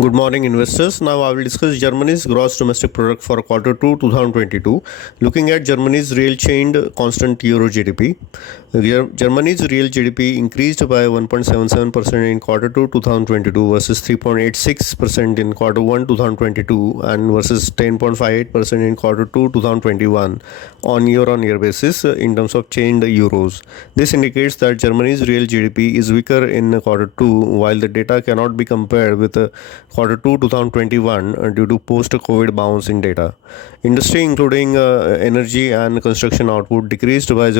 Good morning, investors. Now I will discuss Germany's gross domestic product for Q2 2022. Looking at Germany's real chained constant euro GDP. Germany's real GDP increased by 1.77% in Q2 2022 versus 3.86% in Q1 2022 and versus 10.58% in Q2 2021 on year-on-year basis in terms of chained euros. This indicates that Germany's real GDP is weaker in Q2, while the data cannot be compared with Q2 2021 due to post-COVID bounce in data. Industry including energy and construction output decreased by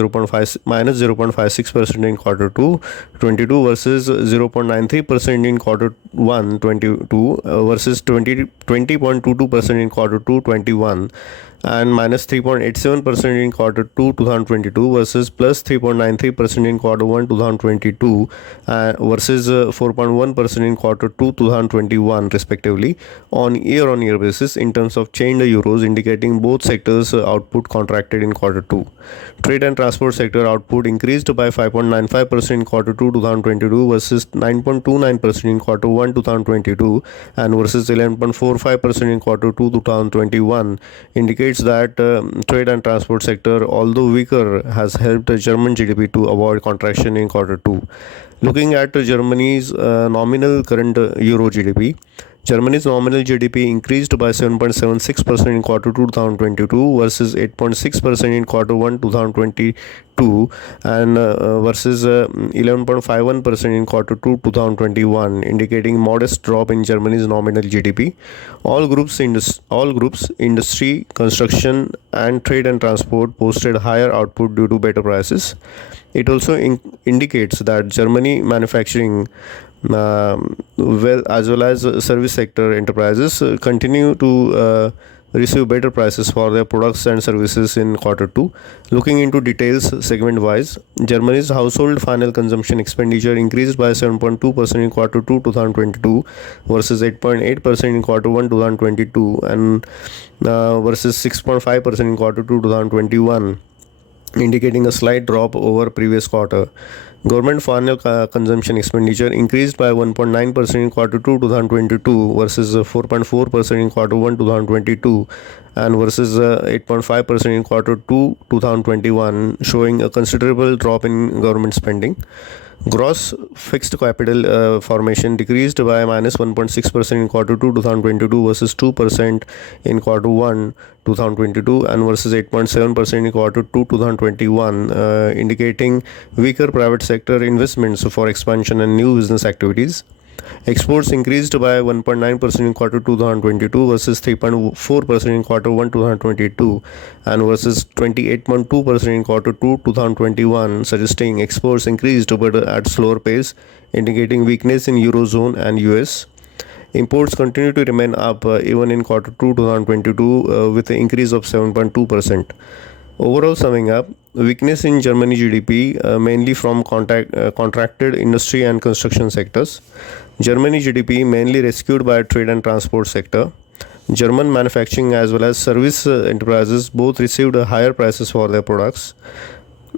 minus 0.56% in Q2 22 versus 0.93% in Q1 22 versus 20.22% in Q2 21 and minus 3.87% in Q2 2022 versus plus 3.93% in Q1 2022 versus 4.1% in Q2 2021 respectively on year-on-year basis in terms of chained euros, indicating both sectors output contracted in Q2. Trade and transport sector output increased by 5.95% in Q2 2022 versus 9.29% in Q1 2022 and versus 11.45% in Q2 2021, indicates that trade and transport sector, although weaker, has helped German GDP to avoid contraction in Q2. Looking at Germany's nominal current euro GDP, Germany's nominal GDP increased by 7.76% in Q2 2022 versus 8.6% in Q1 2022 and versus 11.51% in Q2 2021, indicating modest drop in Germany's nominal GDP. All groups, industry, construction, and trade and transport posted higher output due to better prices. It also indicates that Germany manufacturing as well as service sector enterprises continue to receive better prices for their products and services in Q2. Looking into details segment wise, Germany's household final consumption expenditure increased by 7.2% in Q2 2022 versus 8.8% in Q1 2022 and versus 6.5% in Q2 2021, indicating a slight drop over previous quarter. Government final consumption expenditure increased by 1.9% in Q2 2022 versus 4.4% in Q1 2022 and versus 8.5% in Q2 2021, showing a considerable drop in government spending. Gross fixed capital formation decreased by minus 1.6% in Q2 2022 versus 2% in Q1 2022 and versus 8.7% in Q2 2021, indicating weaker private sector investments for expansion and new business activities. Exports increased by 1.9% in Q2 2022 versus 3.4% in Q1 2022 and versus 28.2% in Q2 2021, suggesting exports increased but at slower pace, indicating weakness in Eurozone and US. Imports continue to remain up even in Q2 2022 with an increase of 7.2%. Overall, summing up, weakness in Germany GDP mainly from contracted industry and construction sectors. Germany GDP mainly rescued by trade and transport sector. German manufacturing as well as service enterprises both received higher prices for their products.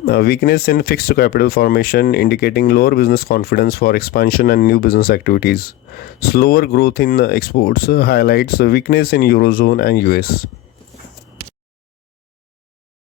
Weakness in fixed capital formation, indicating lower business confidence for expansion and new business activities. Slower growth in exports highlights weakness in Eurozone and US.